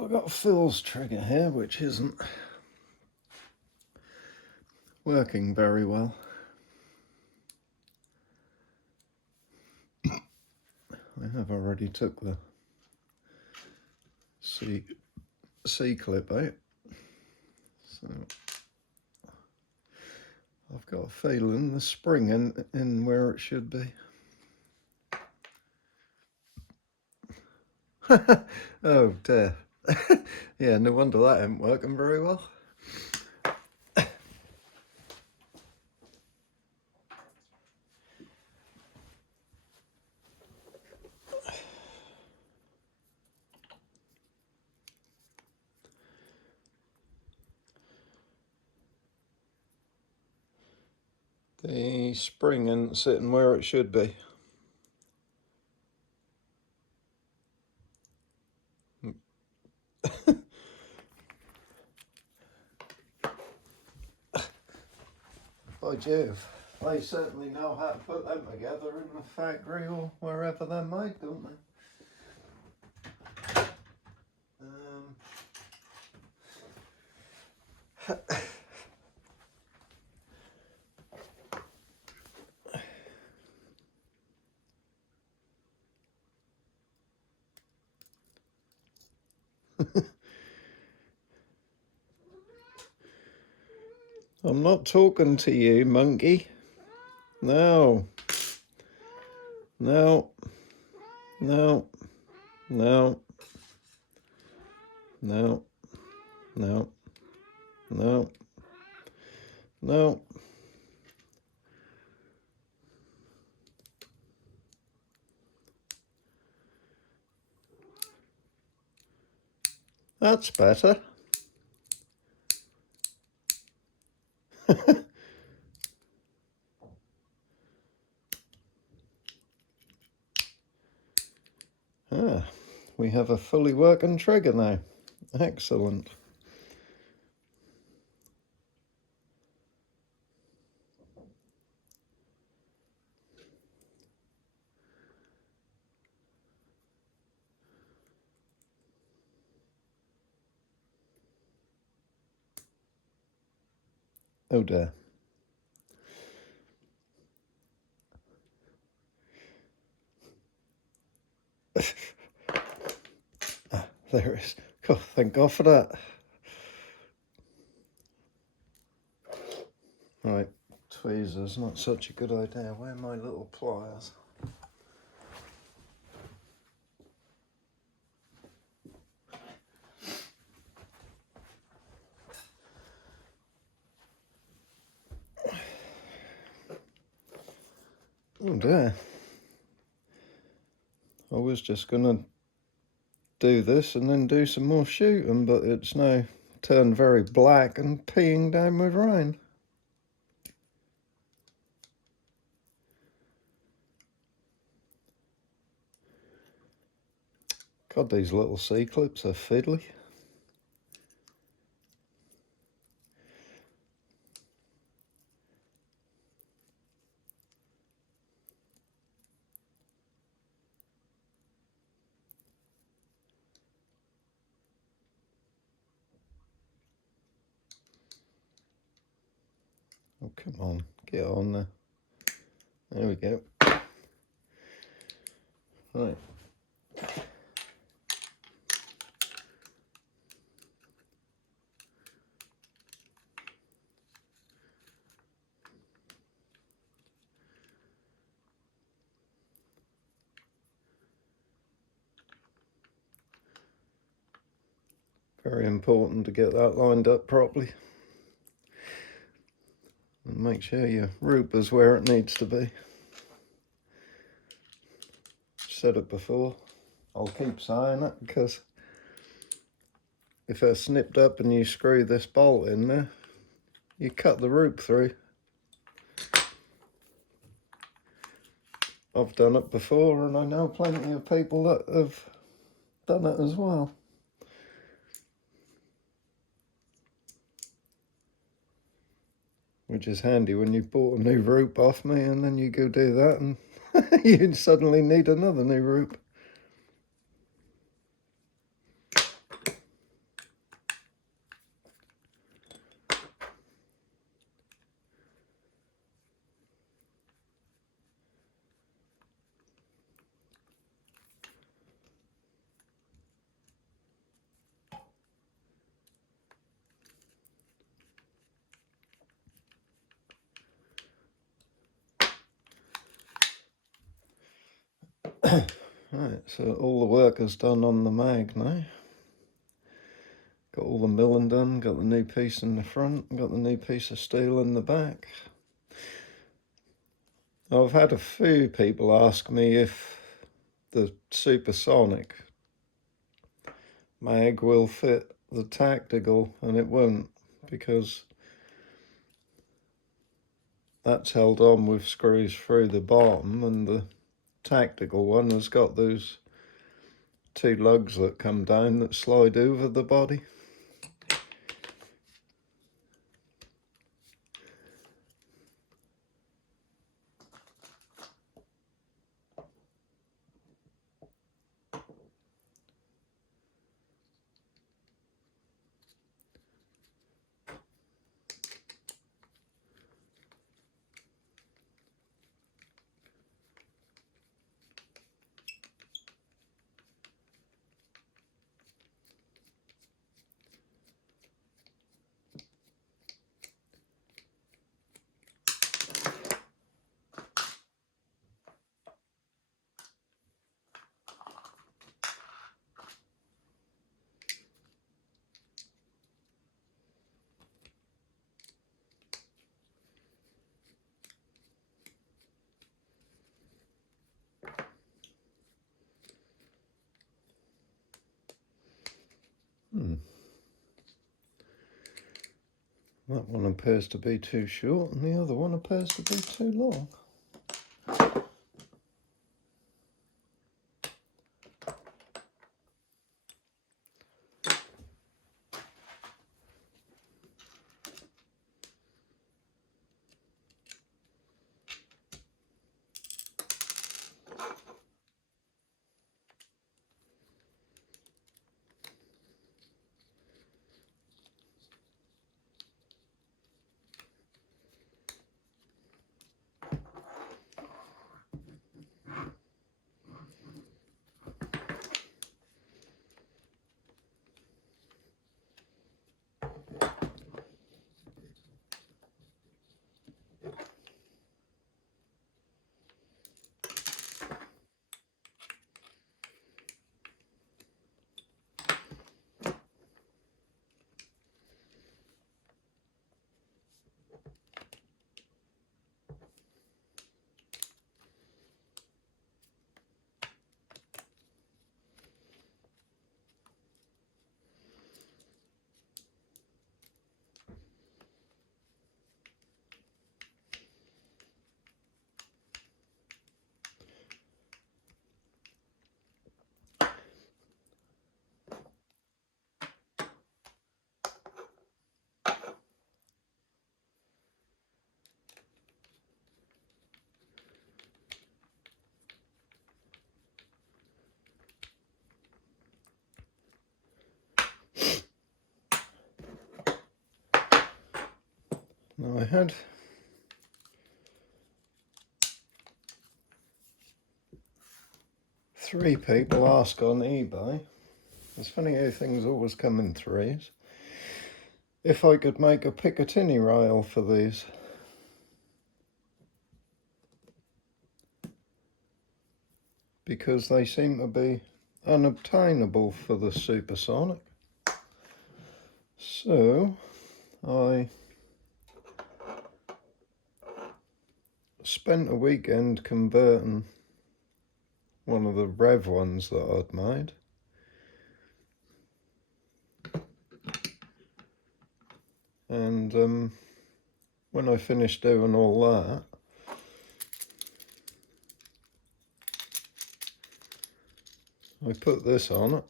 So I've got Phil's trigger here, which isn't working very well. I have already took the C-clip out, so I've got a feeling the spring in where it should be. Oh dear. Yeah, no wonder that ain't working very well. The spring isn't sitting where it should be. By Jove, they certainly know how to put them together in the factory or wherever they're made, don't they? I'm not talking to you, monkey. No. No. No. No. No. No. No. No. That's better. Ah, we have a fully working trigger now. Excellent. Oh dear. Ah, there it is. Oh, thank God for that. Right, tweezers, not such a good idea. Where are my little pliers? Oh dear. I was just gonna do this and then do some more shooting, but it's now turned very black and peeing down with rain. God, these little C-clips are fiddly. Oh, come on, get on there. There we go. Right. Very important to get that lined up properly. And make sure your rouper's where it needs to be. Said it before, I'll keep saying it, because if it's snipped up and you screw this bolt in there, you cut the rope through. I've done it before, and I know plenty of people that have done it as well. Which is handy when you bought a new rope off me and then you go do that and you suddenly need another new rope. Right, so all the work is done on the mag now. Got all the milling done, got the new piece in the front, got the new piece of steel in the back. I've had a few people ask me if the supersonic mag will fit the tactical, and it won't, because that's held on with screws through the bottom, and the tactical one has got those two lugs that come down that slide over the body. That one appears to be too short, and the other one appears to be too long. Now I had three people ask on eBay, it's funny how things always come in threes, if I could make a Picatinny rail for these. Because they seem to be unobtainable for the supersonic. So I spent a weekend converting one of the Rev ones that I'd made. And when I finished doing all that, I put this on it.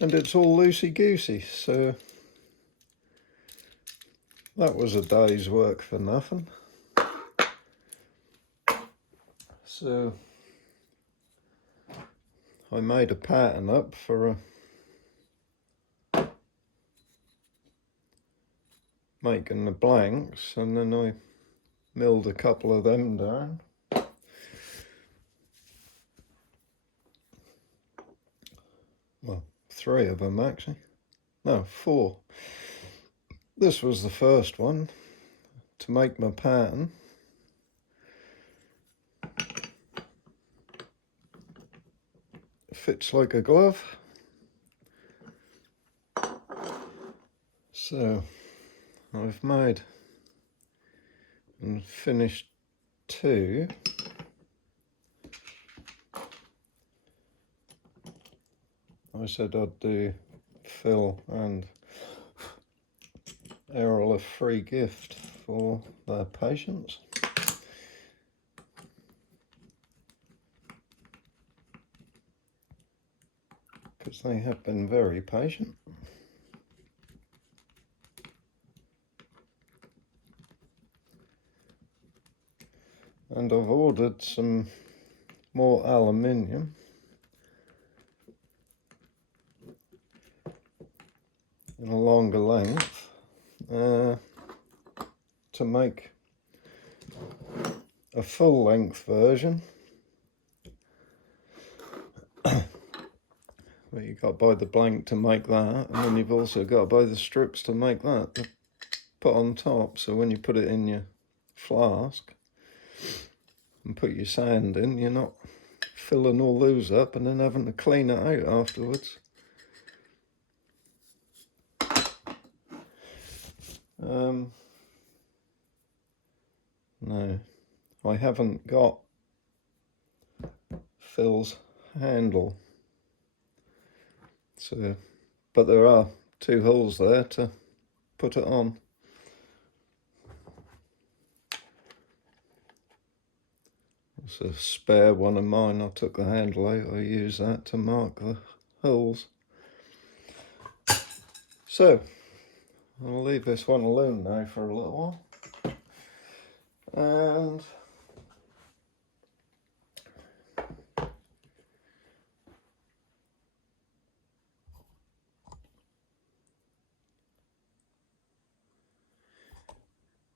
And it's all loosey-goosey, so that was a day's work for nothing. So I made a pattern up for making the blanks, and then I milled a couple of them down. Well, three of them actually. No, four. This was the first one to make my pattern. fits like a glove. So I've made and finished 2. I said I'd do Phil and Erol a free gift for their patience. Because they have been very patient. And I've ordered some more aluminium in a longer length to make a full length version. But you've got to buy the blank to make that, and then you've also got to buy the strips to make that to put on top, so when you put it in your flask and put your sand in, you're not filling all those up and then having to clean it out afterwards. No, I haven't got Phil's handle, so, but there are 2 holes there to put it on. It's a spare one of mine. I took the handle out. I use that to mark the holes. So I'll leave this one alone now for a little while, and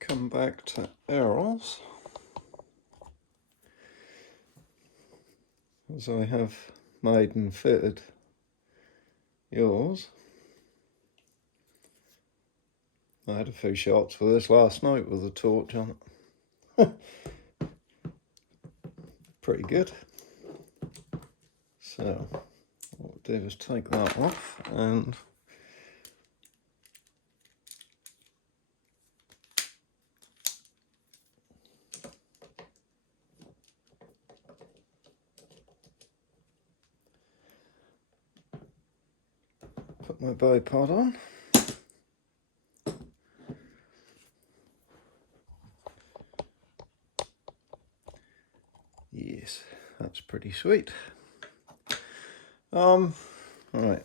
come back to Erol's, as I have made and fitted yours. I had a few shots for this last night with a torch on it. Pretty good. So what we'll do is take that off and put my bipod on. Yes, that's pretty sweet. Right.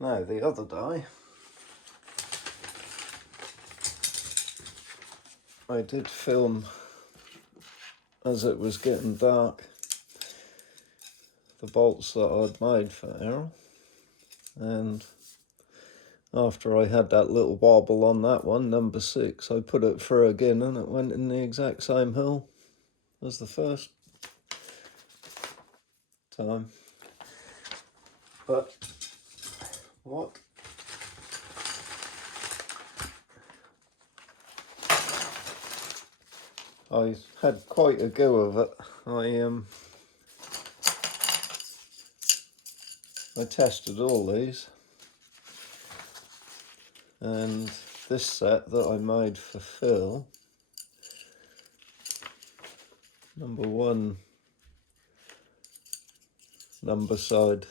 Now, the other day, I did film as it was getting dark the bolts that I'd made for Erol, and after I had that little wobble on that one, number 6, I put it through again and it went in the exact same hole as the first time. But what I had quite a go of it. I tested all these, and this set that I made for Phil, number 1, number side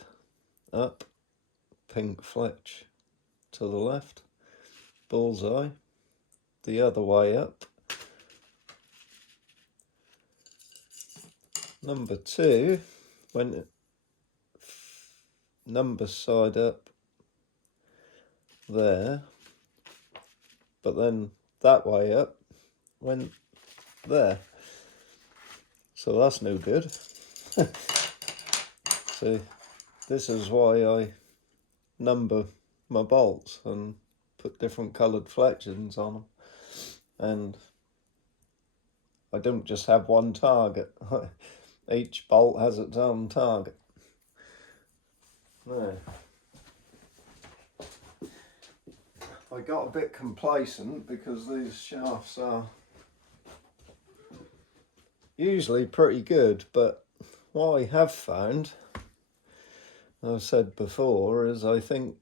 up, pink fletch to the left, bullseye, the other way up. Number 2 went number side up there, but then that way up went there. So that's no good. So this is why I number my bolts and put different coloured fletchings on them. And I don't just have one target. Each bolt has its own target. There. I got a bit complacent because these shafts are usually pretty good, but what I have found, I've said before, is I think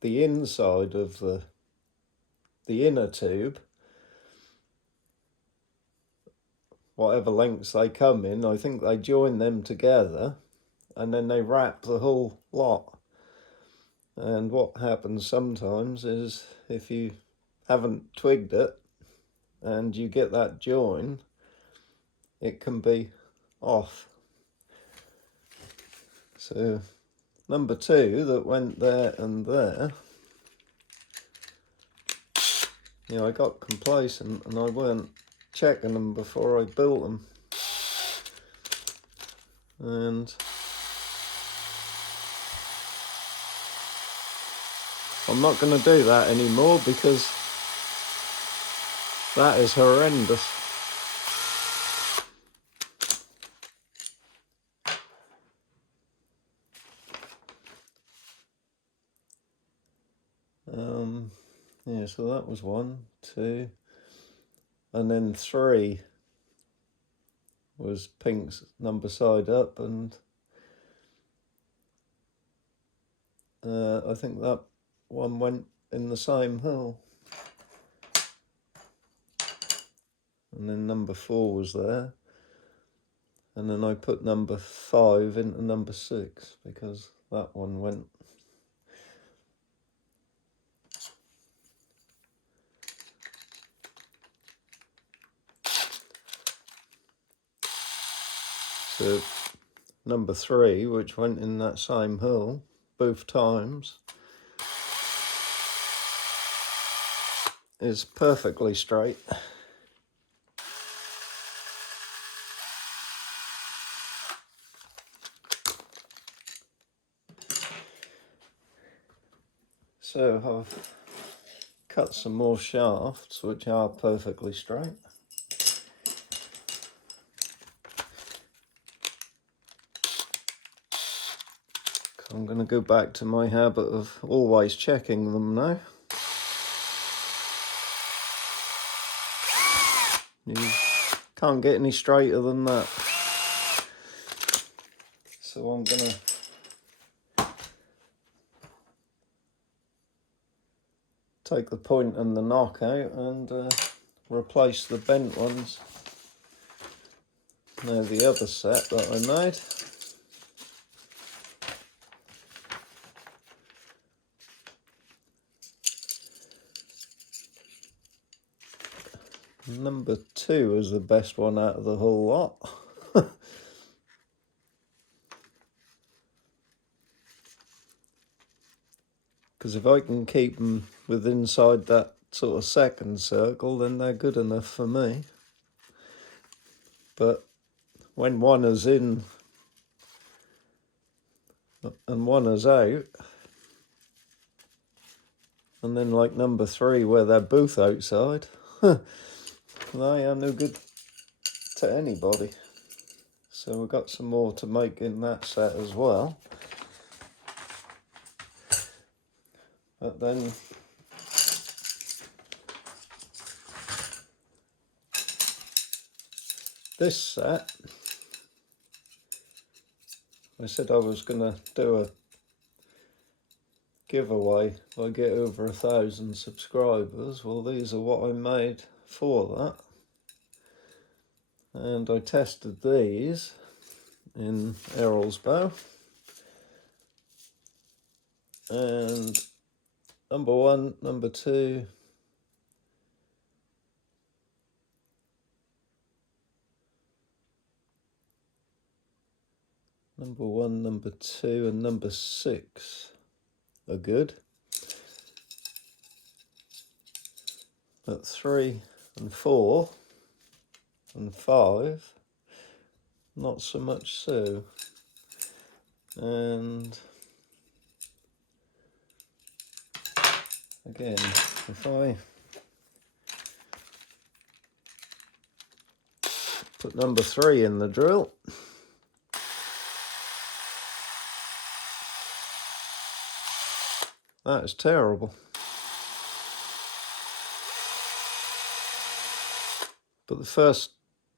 the inside of the inner tube, whatever lengths they come in, I think they join them together and then they wrap the whole lot. And what happens sometimes is if you haven't twigged it and you get that join, it can be off. So number 2 that went there and there, you know, I got complacent and I weren't checking them before I built them. And I'm not going to do that anymore because that is horrendous. Yeah, so that was 1, 2, and then 3 was Pink's number side up, and I think that one went in the same hole. And then number 4 was there, and then I put number 5 into number 6 because that one went. So number 3, which went in that same hole both times, is perfectly straight. So I've cut some more shafts which are perfectly straight. I'm going to go back to my habit of always checking them now. You can't get any straighter than that. So I'm going to take the point and the knock out and replace the bent ones. Now the other set that I made. Number 2 is the best one out of the whole lot. Because if I can keep them with inside that sort of second circle, then they're good enough for me. But when one is in and one is out, and then like number 3 where they're both outside, they are no good to anybody. So we've got some more to make in that set as well. But then this set, I said I was going to do a giveaway if I get over 1,000 subscribers. Well, these are what I made for that. And I tested these in Erol's bow. And number 1, number 2, number 1, number 2, and number 6 are good. But 3 and 4 and 5, not so much so. And again, if I put number 3 in the drill, that is terrible. but the first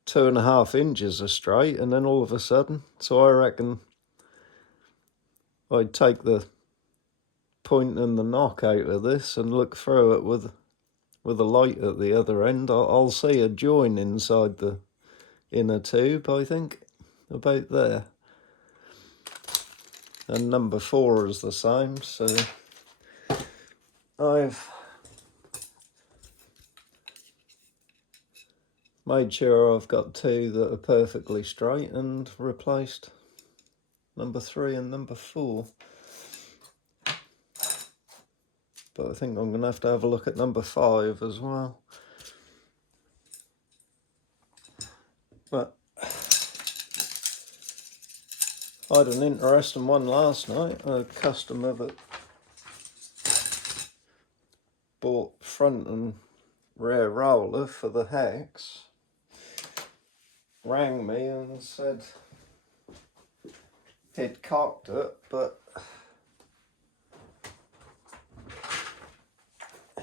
2.5 inches are straight, and then all of a sudden, so I reckon I'd take the point and the knock out of this and look through it with a light at the other end. I'll see a join inside the inner tube, I think, about there. And number 4 is the same, so I've made sure I've got 2 that are perfectly straight and replaced number 3 and number 4. But I think I'm going to have a look at number 5 as well. But I had an interesting one last night. A customer that bought front and rear roller for the hex rang me and said he'd cocked it, but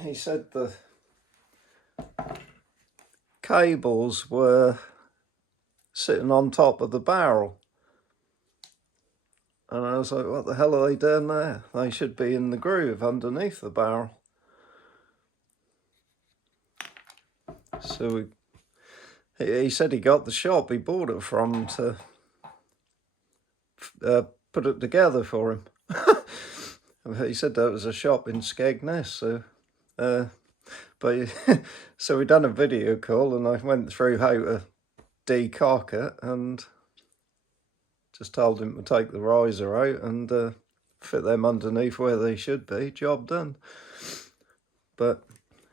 he said the cables were sitting on top of the barrel. And I was like, what the hell are they doing there? They should be in the groove underneath the barrel. So he said he got the shop he bought it from to put it together for him. He said that was a shop in Skegness, so so we done a video call and I went through how to decock it and just told him to take the riser out and fit them underneath where they should be. Job done. But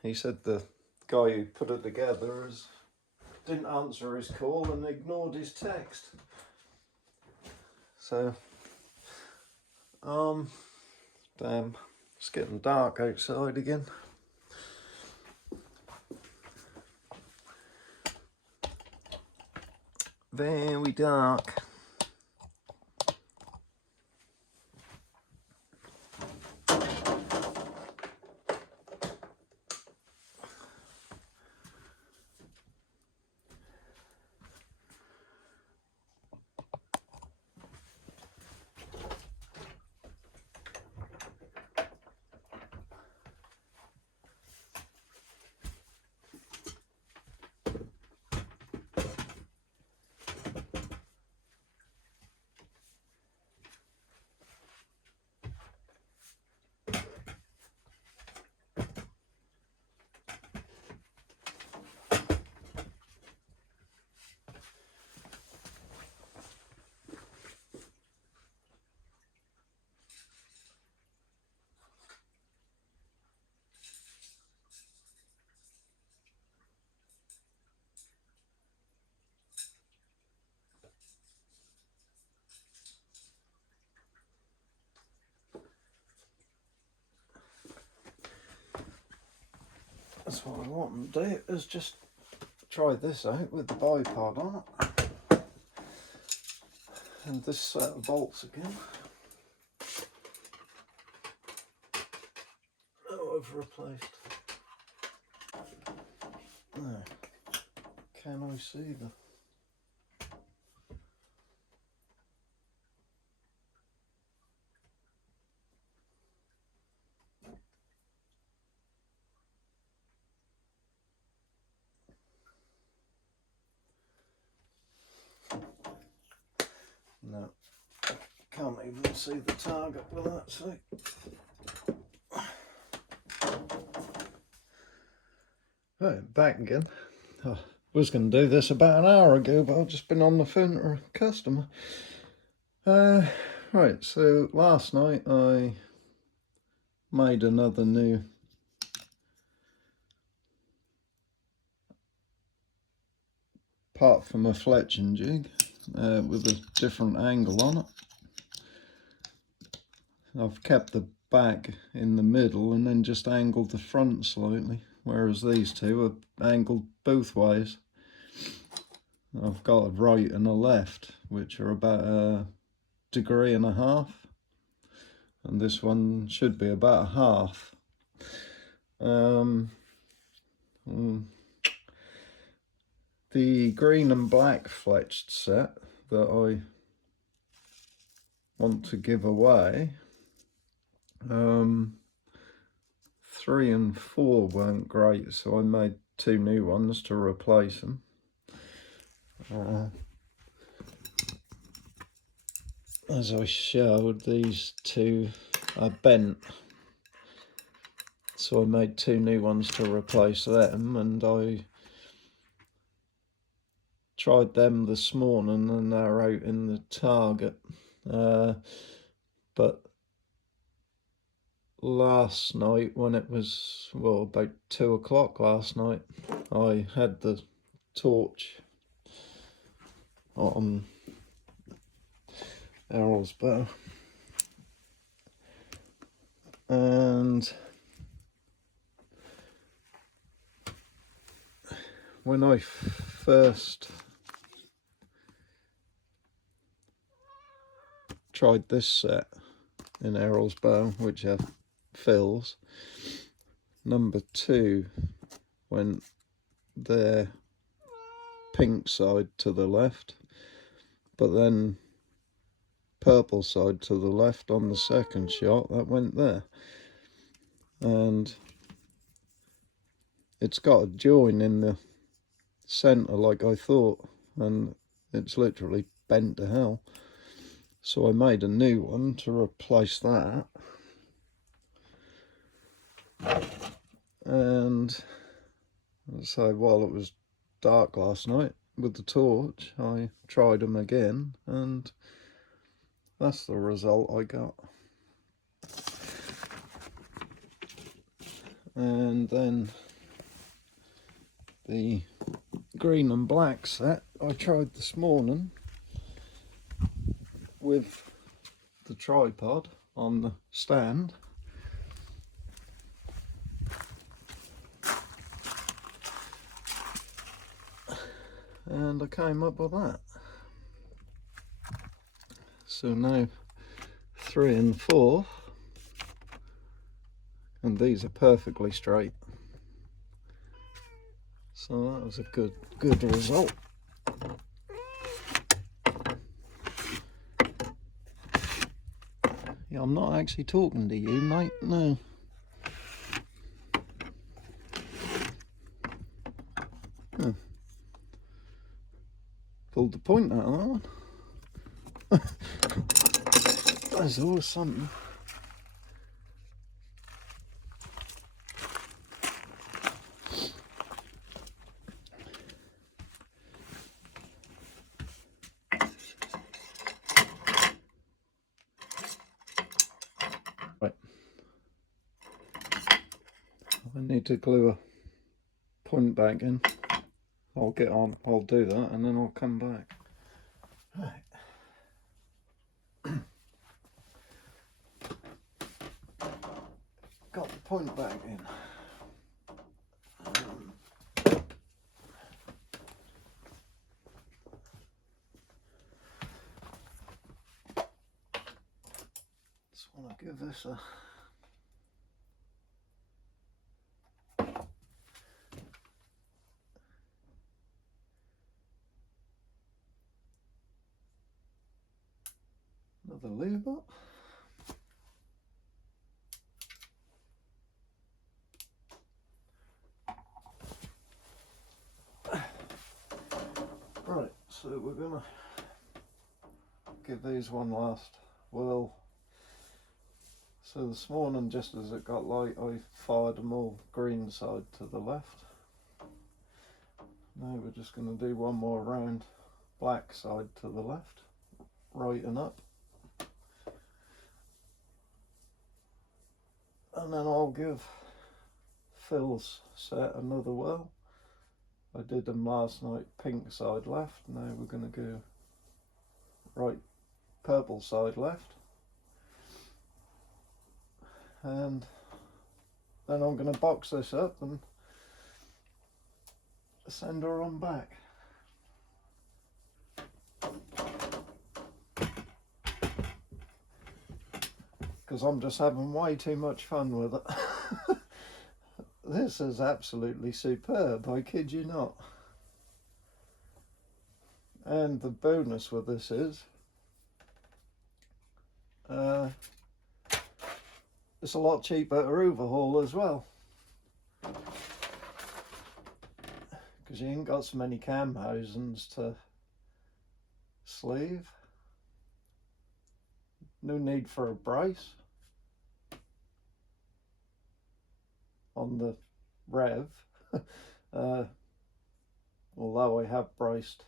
he said the guy who put it together didn't answer his call and ignored his text. So, damn, it's getting dark outside again. Very dark. That's what I want to do, is just try this out with the bipod on it. And this set of bolts again. Oh, I've replaced. There. Can I see the... No, can't even see the target with that sight. Right, back again. I was going to do this about an hour ago, but I've just been on the phone to a customer. Right, so last night I made another new part from a fletching jig with a different angle on it. I've kept the back in the middle and then just angled the front slightly, whereas these two are angled both ways. I've got a right and a left, which are about 1.5 degrees, and this one should be about 1/2. the green and black fletched set that I want to give away, 3 and 4 weren't great, so I made 2 new ones to replace them. As I showed, these 2 are bent, so I made 2 new ones to replace them, and I tried them this morning and they're out in the target. But last night, when it was, well, about 2 o'clock last night, I had the torch on Erol's bow, and when I first tried this set in Erol's bow, which have fills, number 2 went their pink side to the left, but then purple side to the left on the second shot, that went there. And it's got a join in the centre like I thought, and it's literally bent to hell. So I made a new one to replace that. And so while it was dark last night with the torch, I tried them again, and that's the result I got. And then the green and black set I tried this morning with the tripod on the stand, and I came up with that. So now 3 and 4, and these are perfectly straight, so that was a good result. Yeah, I'm not actually talking to you, mate, no. Oh. Pulled the point out of that one. There's always something. Right. I need to glue a point back in. I'll get on, I'll do that, and then I'll come back. Right. Got the point back in. Just want to give this another lube up. Right, so we're gonna give these one last whirl. So this morning, just as it got light, I fired them all green side to the left. Now we're just going to do one more round black side to the left, right and up. And then I'll give Phil's set another whirl. I did them last night pink side left, now we're going to go right purple side left. And then I'm going to box this up and send her on back. Because I'm just having way too much fun with it. This is absolutely superb, I kid you not. And the bonus with this is it's a lot cheaper to overhaul as well, because you ain't got so many cam housings to sleeve. No need for a brace on the rev, although I have braced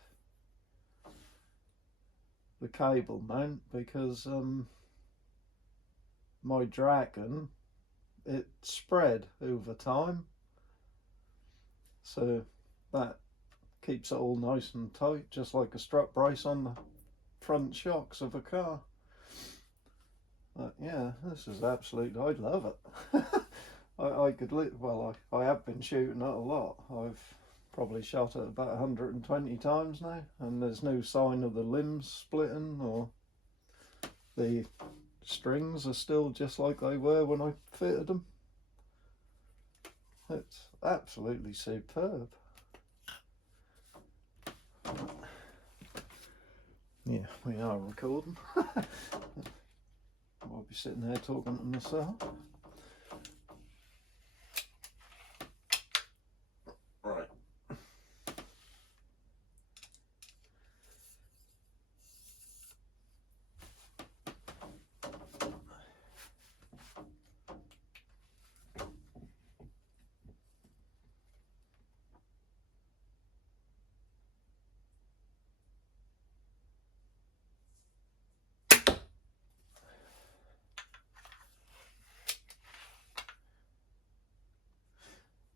the cable mount, because my Dragon, it spread over time, so that keeps it all nice and tight, just like a strut brace on the front shocks of a car. But yeah, this is absolute, I love it. I could, well, I have been shooting it a lot. I've probably shot it about 120 times now, and there's no sign of the limbs splitting, or the strings are still just like they were when I fitted them. It's absolutely superb. Yeah, we are recording. I'll be sitting there talking to myself. Right.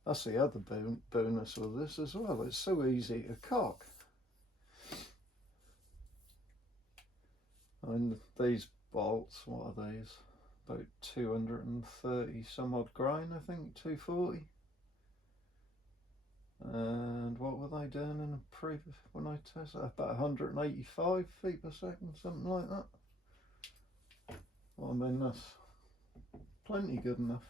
That's the other bonus with this as well. It's so easy to cock. And these bolts, what are these? About 230 some odd grain, I think, 240. And what were they doing in a previous, when I tested? About 185 feet per second, something like that. Well, I mean, that's plenty good enough.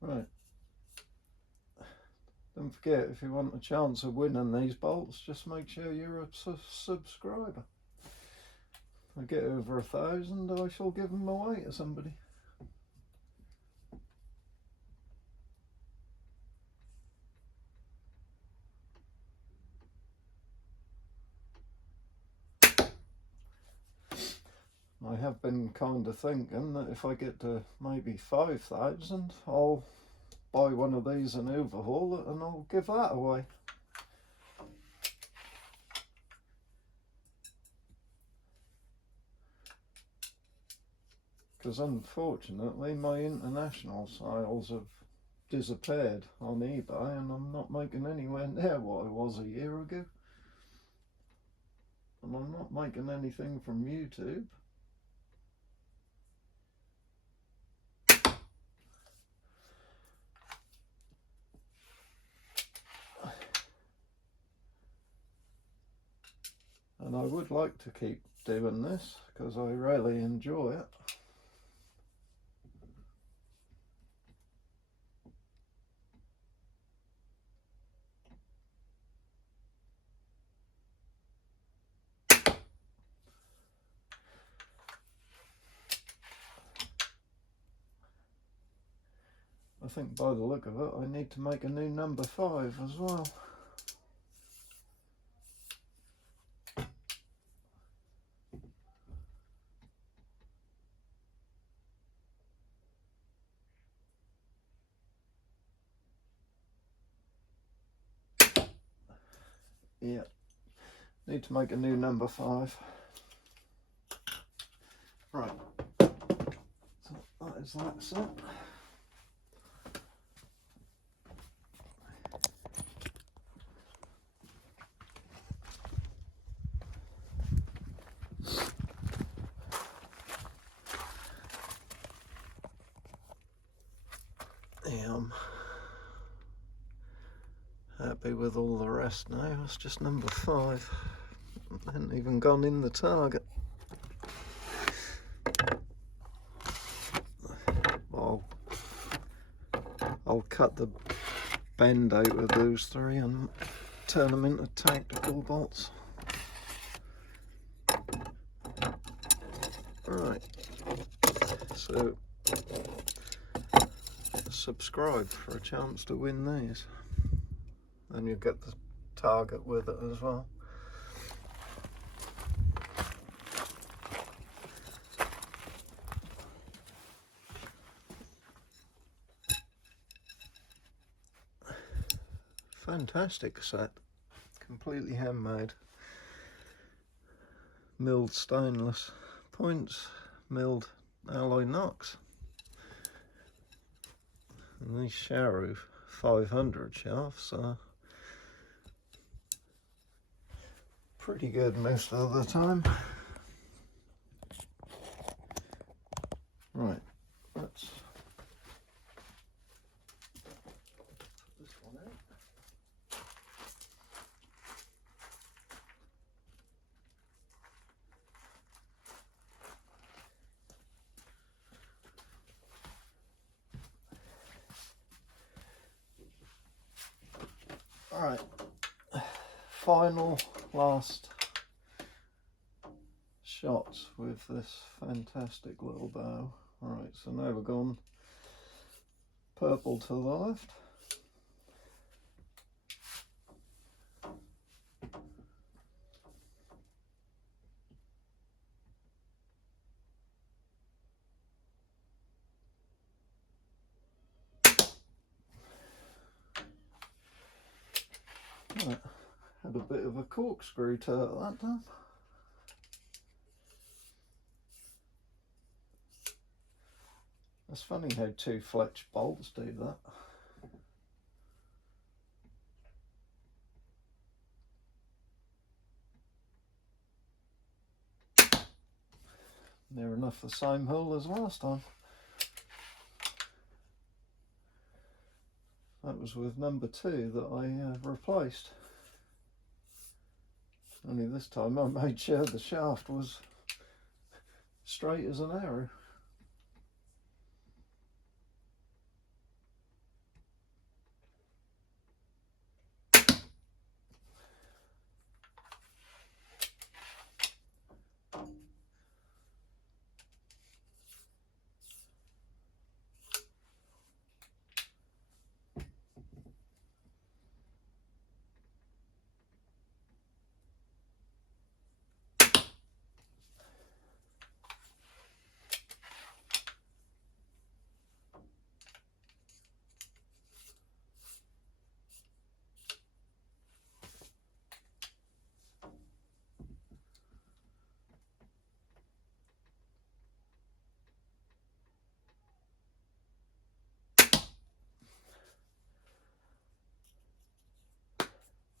Right. Don't forget, if you want a chance of winning these bolts, just make sure you're a subscriber. If I get over 1,000, I shall give them away to somebody. I have been kind of thinking that if I get to maybe 5,000, I'll buy one of these and overhaul it, and I'll give that away. Because unfortunately my international sales have disappeared on eBay, and I'm not making anywhere near what I was a year ago. And I'm not making anything from YouTube. And I would like to keep doing this because I really enjoy it. I think by the look of it, I need to make a new number 5 as well. Yeah, need to make a new number 5. Right, so that is that set. happy with all the rest now. It's just number 5. I hadn't even gone in the target. I'll cut the bend out of those 3 and turn them into tactical bolts. Right, so subscribe for a chance to win these, and you get the target with it as well. Fantastic set, completely handmade, milled stainless points, milled alloy knocks, and these Sharu 500 shafts are pretty good most of the time. Right, let's put this one out. Alright, final, last shots with this fantastic little bow. Alright, so now we're gone purple to the left. Right, had a bit of a corkscrew turret that time. It's funny how 2 fletch bolts do that. Near enough the same hole as last time. That was with number 2 that I replaced. Only this time I made sure the shaft was straight as an arrow.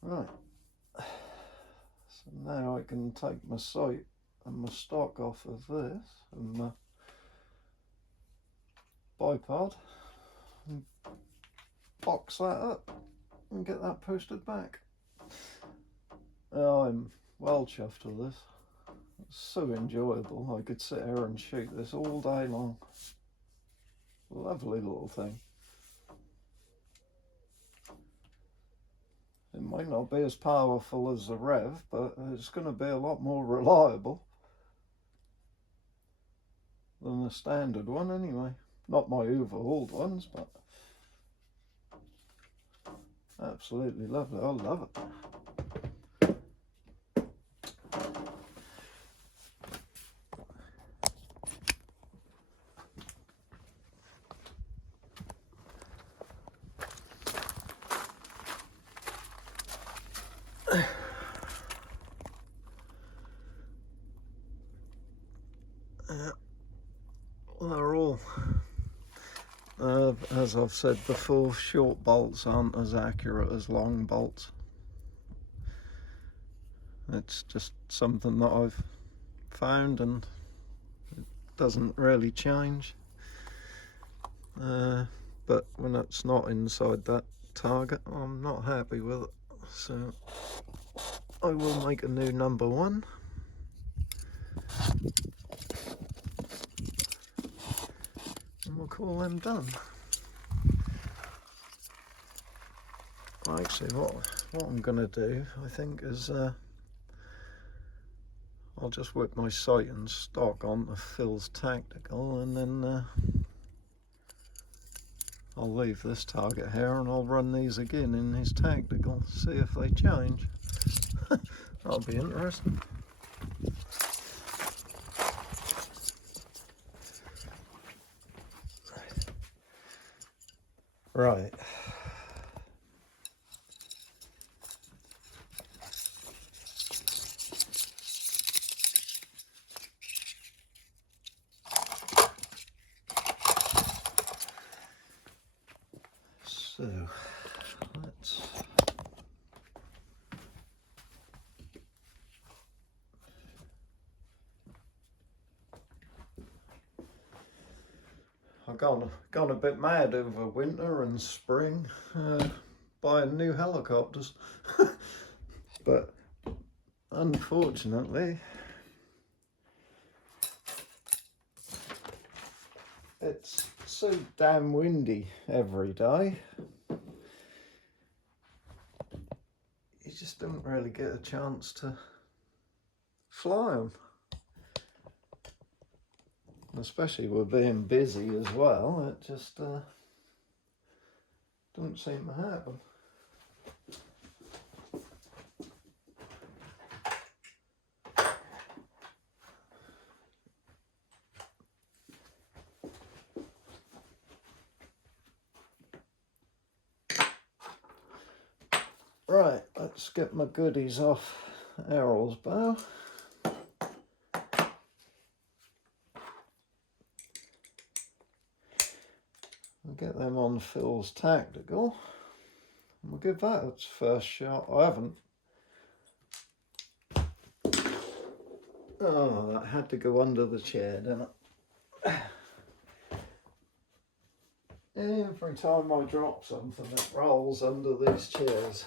Right, so now I can take my sight and my stock off of this and my bipod and box that up and get that posted back. Oh, I'm well chuffed with this. It's so enjoyable. I could sit here and shoot this all day long. Lovely little thing. It might not be as powerful as the Rev, but it's going to be a lot more reliable than the standard one anyway. Not my overhauled ones, but absolutely lovely. I love it. Well, they're all, as I've said before, short bolts aren't as accurate as long bolts. It's just something that I've found, and it doesn't really change. But when it's not inside that target. I'm not happy with it, so I will make a new number 1. And we'll call them done. Actually, what I'm going to do, I think, is I'll just whip my sight and stock onto Phil's tactical, and then I'll leave this target here and I'll run these again in his tactical, see if they change. That'll be interesting. Right. So let's I've gone a bit mad over winter and spring, buying new helicopters. But unfortunately it's so damn windy every day, you just don't really get a chance to fly them. Especially with being busy as well, it just don't seem to happen. Right, let's get my goodies off Erol's bow. We'll get them on Phil's tactical. And we'll give that its first shot. I haven't. Oh, that had to go under the chair, didn't it? Every time I drop something, it rolls under these chairs.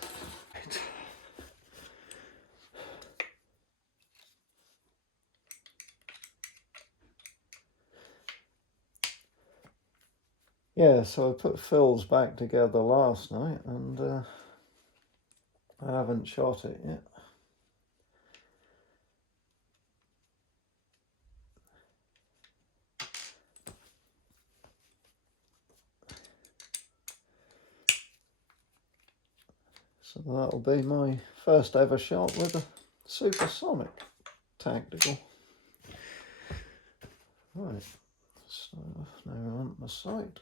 Yeah, so I put Phil's back together last night, and I haven't shot it yet. So that'll be my first ever shot with a supersonic tactical. Right, so now on my sight.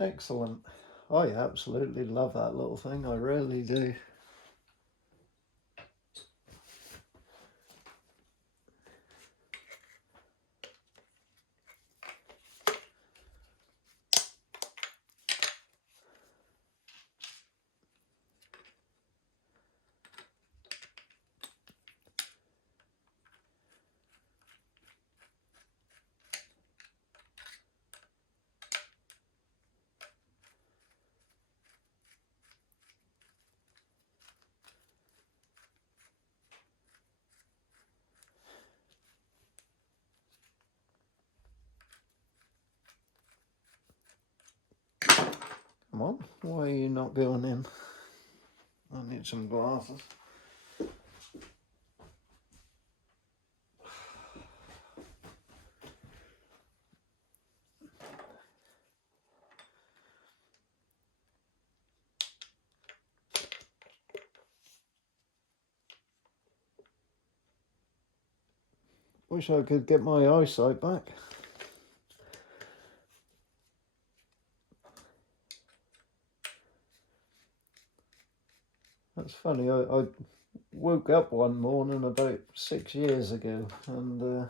Excellent. I absolutely love that little thing, I really do. Come on, why are you not going in? I need some glasses. Wish I could get my eyesight back. That's funny, I woke up one morning about 6 years ago and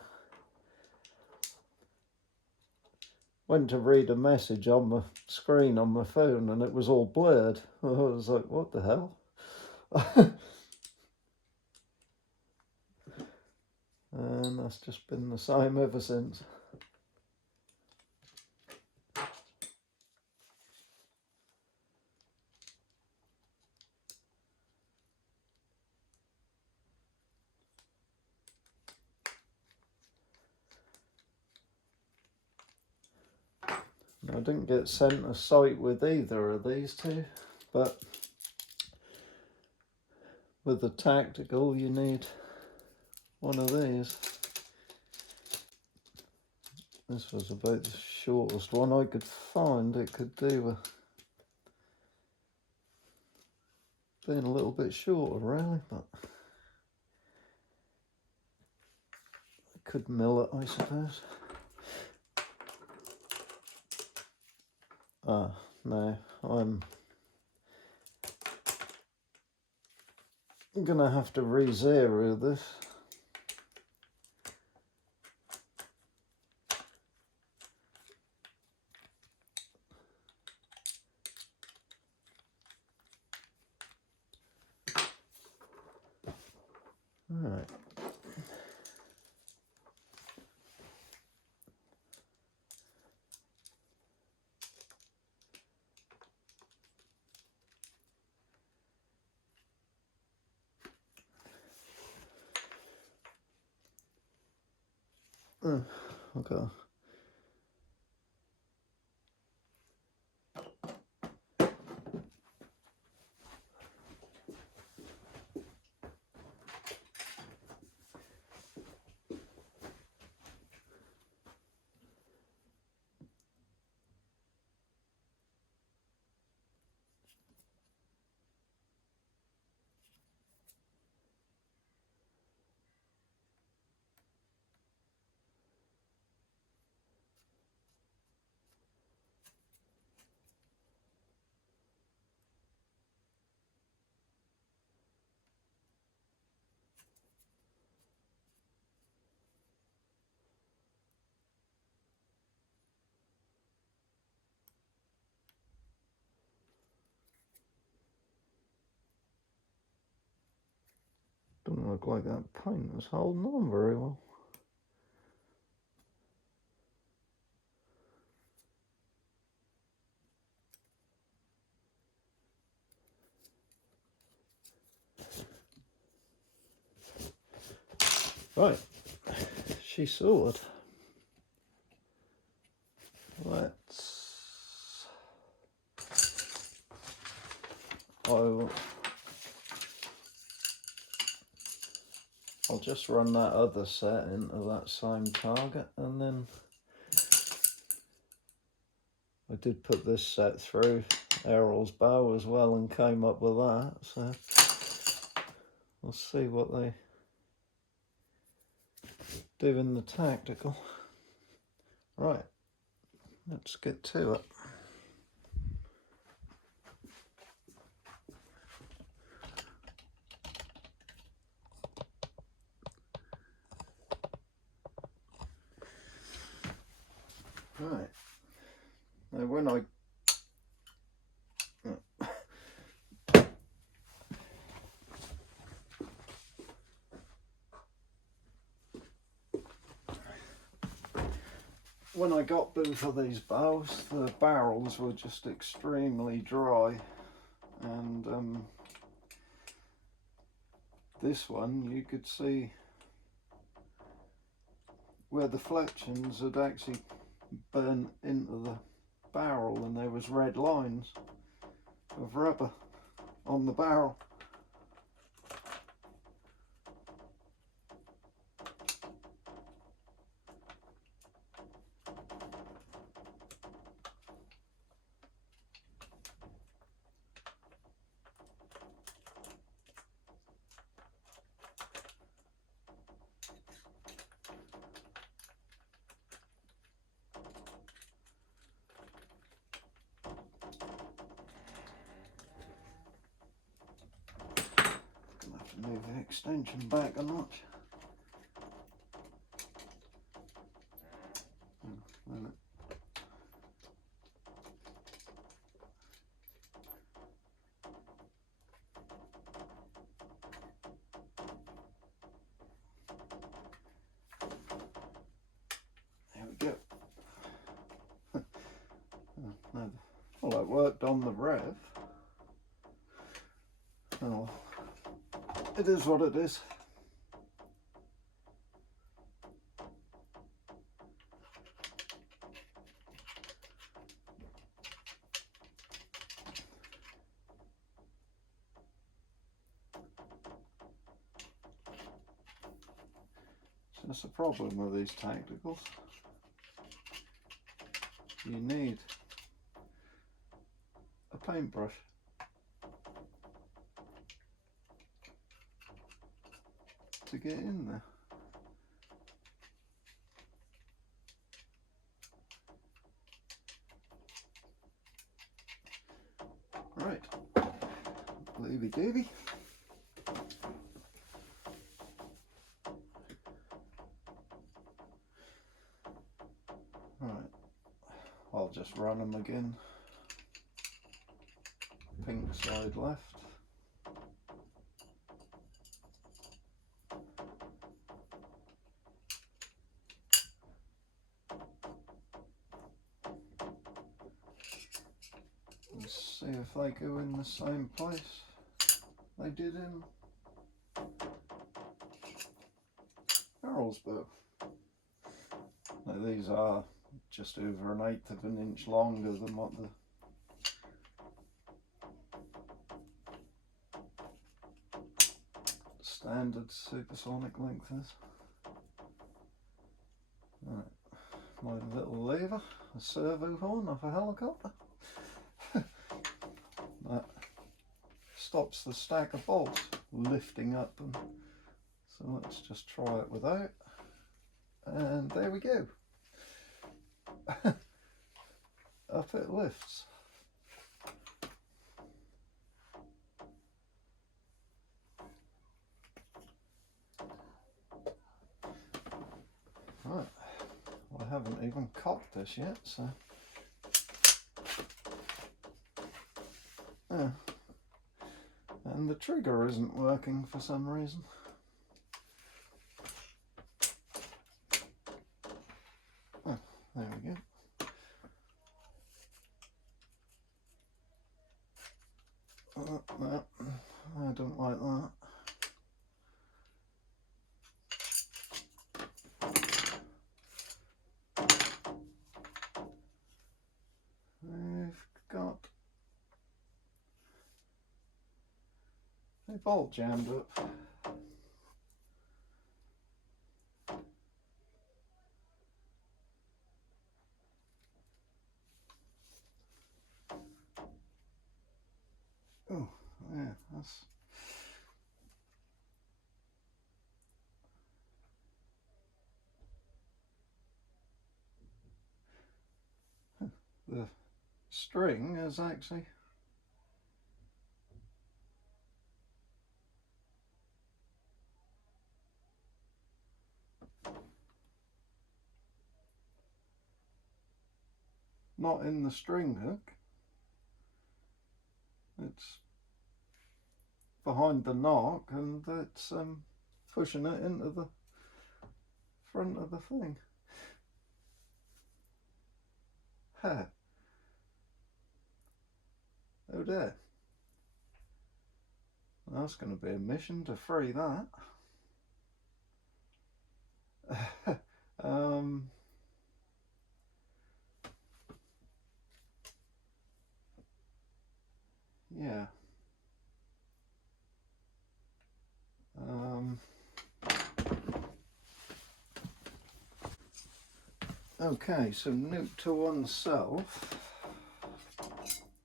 went to read a message on my screen on my phone and it was all blurred. I was like, what the hell? And that's just been the same ever since. I didn't get sent a sight with either of these two, but with the tactical you need one of these. This was about the shortest one I could find. It could do being a little bit shorter really, but I could mill it, I suppose. Ah, no, I'm gonna have to re-zero this. Alright. Okay. Doesn't look like that paint is holding on very well. Right, she's sorted. I'll just run that other set into that same target, and then I did put this set through Erol's bow as well and came up with that, so we'll see what they do in the tactical. Right, let's get to it. Right, now when I got both of these bows, the barrels were just extremely dry, and this one you could see where the fletchings had actually burnt into the barrel, and there was red lines of rubber on the barrel. Gonna have to move the extension back a notch. worked on the rev. Oh, it is what it is. That's the problem with these tacticals. You need a paintbrush to get in there. Right, leavey doovey. Right, I'll just run them again. Pink side left. Let's see if they go in the same place they did in Erol's bow. Now these are just over 1/8 of an inch longer than what the standard supersonic length is. Right, my little lever, a servo horn off a helicopter. That stops the stack of bolts lifting up, and so let's just try it without, and there we go. Up it lifts. Right, well, I haven't even cocked this yet, so yeah. And the trigger isn't working for some reason. Oh, there we go. No, I don't like that. We've got a bolt jammed up. Oh, yeah, that's... The string is actually not in the string hook. It's behind the knock, and it's pushing it into the front of the thing. Ha! Oh dear. That's going to be a mission to free that. Yeah. Okay, so note to oneself,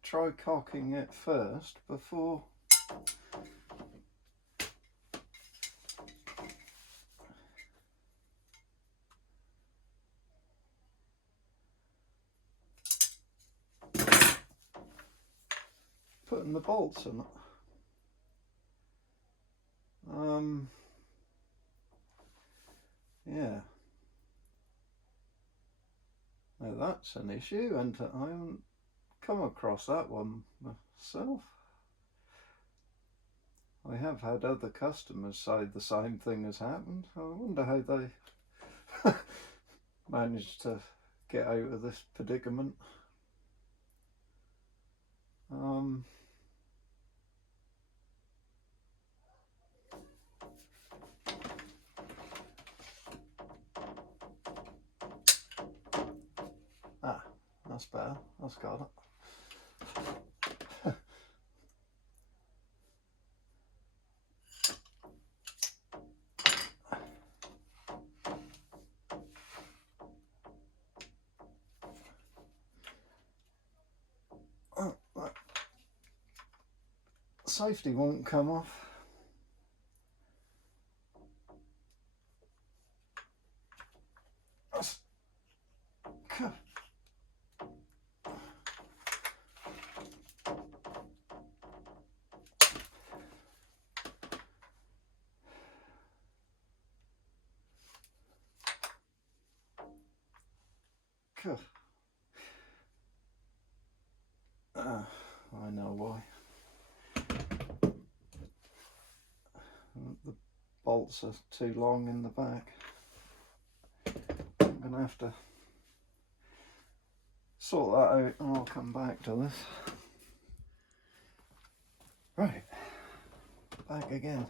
try cocking it first before putting the bolts in it. Yeah. Now that's an issue, and I haven't come across that one myself. I have had other customers say the same thing has happened. I wonder how they managed to get out of this predicament. That's better. That's got it. That safety won't come off. That's I know why. The bolts are too long in the back. I'm gonna have to sort that out and I'll come back to this. Right, back again.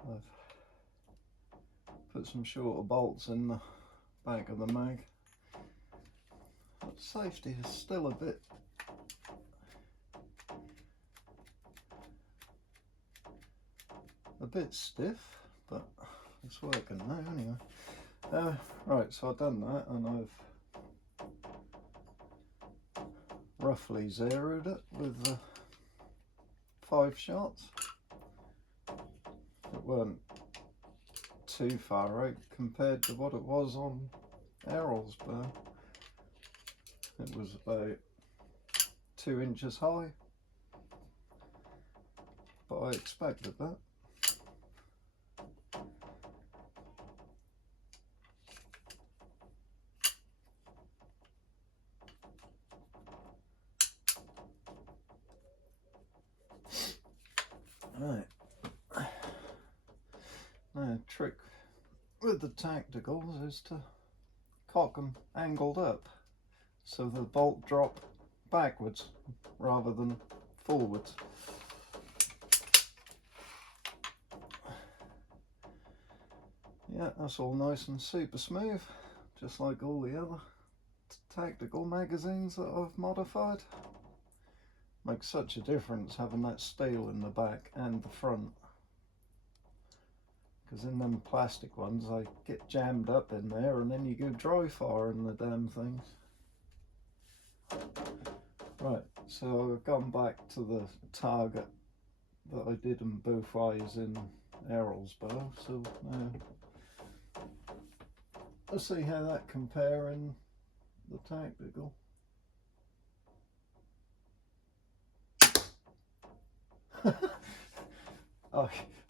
I've put some shorter bolts in the back of the mag. But safety is still a bit stiff, but it's working now anyway. Right, so I've done that and I've roughly zeroed it with 5 shots. It weren't too far out compared to what it was on Erol's bow. It was about 2 inches high, but I expected that. Right, now trick with the tacticals is to cock them angled up so the bolt drop backwards rather than forwards. Yeah, that's all nice and super smooth, just like all the other tactical magazines that I've modified. Makes such a difference having that steel in the back and the front, because in them plastic ones they get jammed up in there and then you go dry firing the damn things. Right, so I've gone back to the target that I did in both eyes in Erol's bow, so let's see how that compares in the tactical.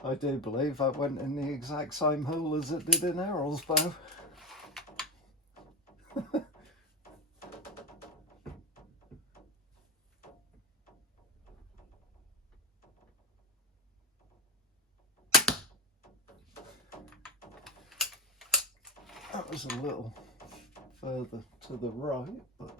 I do believe that went in the exact same hole as it did in Erol's bow. That was a little further to the right, but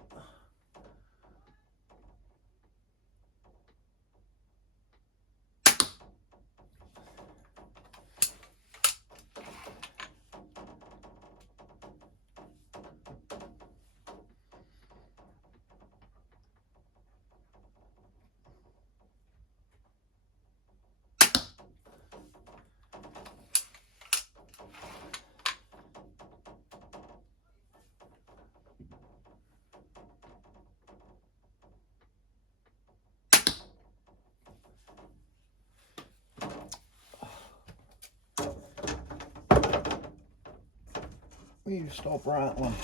you stop rattling.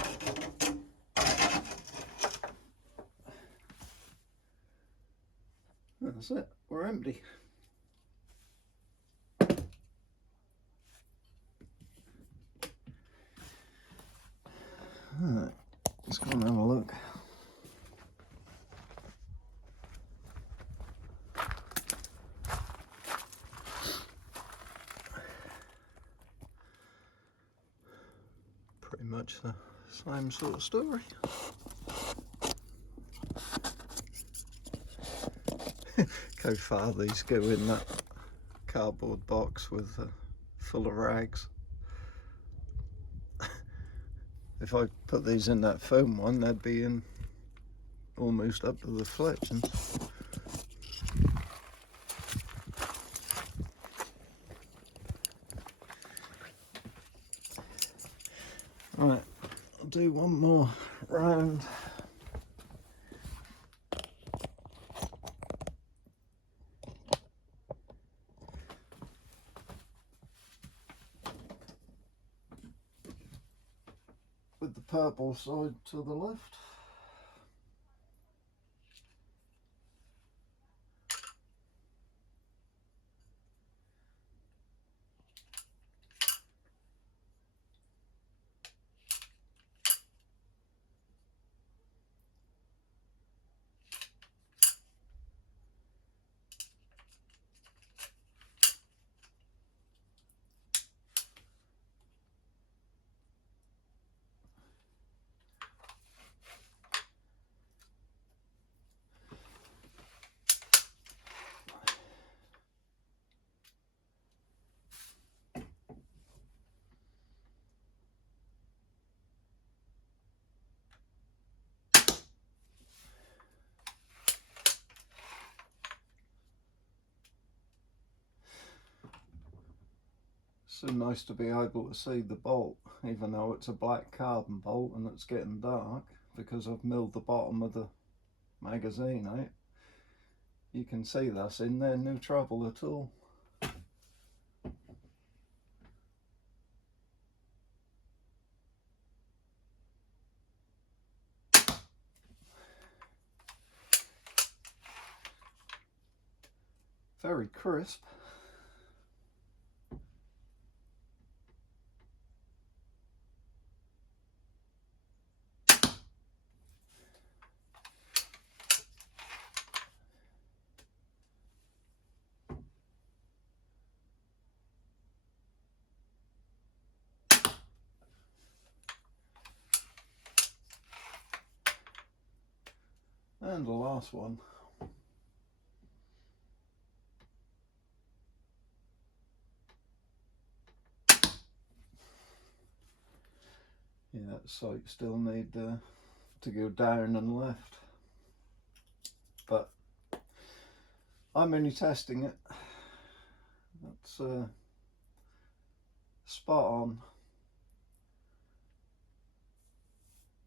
That's it, we're empty. Alright, let's go and have a look. Pretty much the same sort of story. how far these go in that cardboard box with full of rags. If I put these in that foam one, they'd be in almost up to the fletching. Right, I'll do one more round. With the purple side to the left. So nice to be able to see the bolt, even though it's a black carbon bolt and it's getting dark, because I've milled the bottom of the magazine out. You can see that's in there, no trouble at all. Very crisp. And the last one. Yeah, that sight still need to go down and left, but I'm only testing it. That's spot on.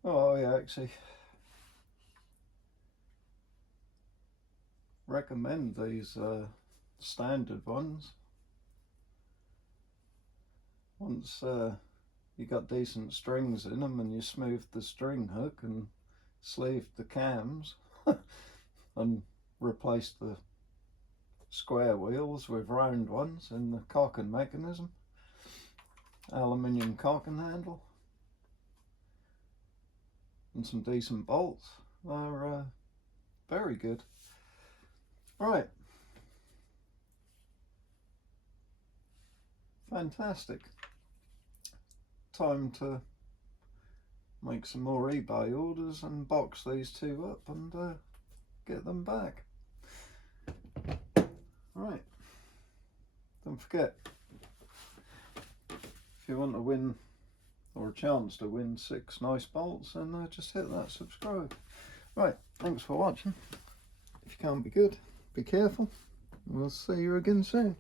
Oh yeah, actually recommend these standard ones. Once you got decent strings in them and you smooth the string hook and sleeved the cams and replaced the square wheels with round ones in the cocking mechanism, aluminium cocking handle, and some decent bolts, are very good. Right, fantastic. Time to make some more eBay orders and box these two up and get them back. Right, don't forget, if you want to win, or a chance to win 6 nice bolts, then just hit that subscribe. Right, thanks for watching. If you can't be good, be careful. We'll see you again soon.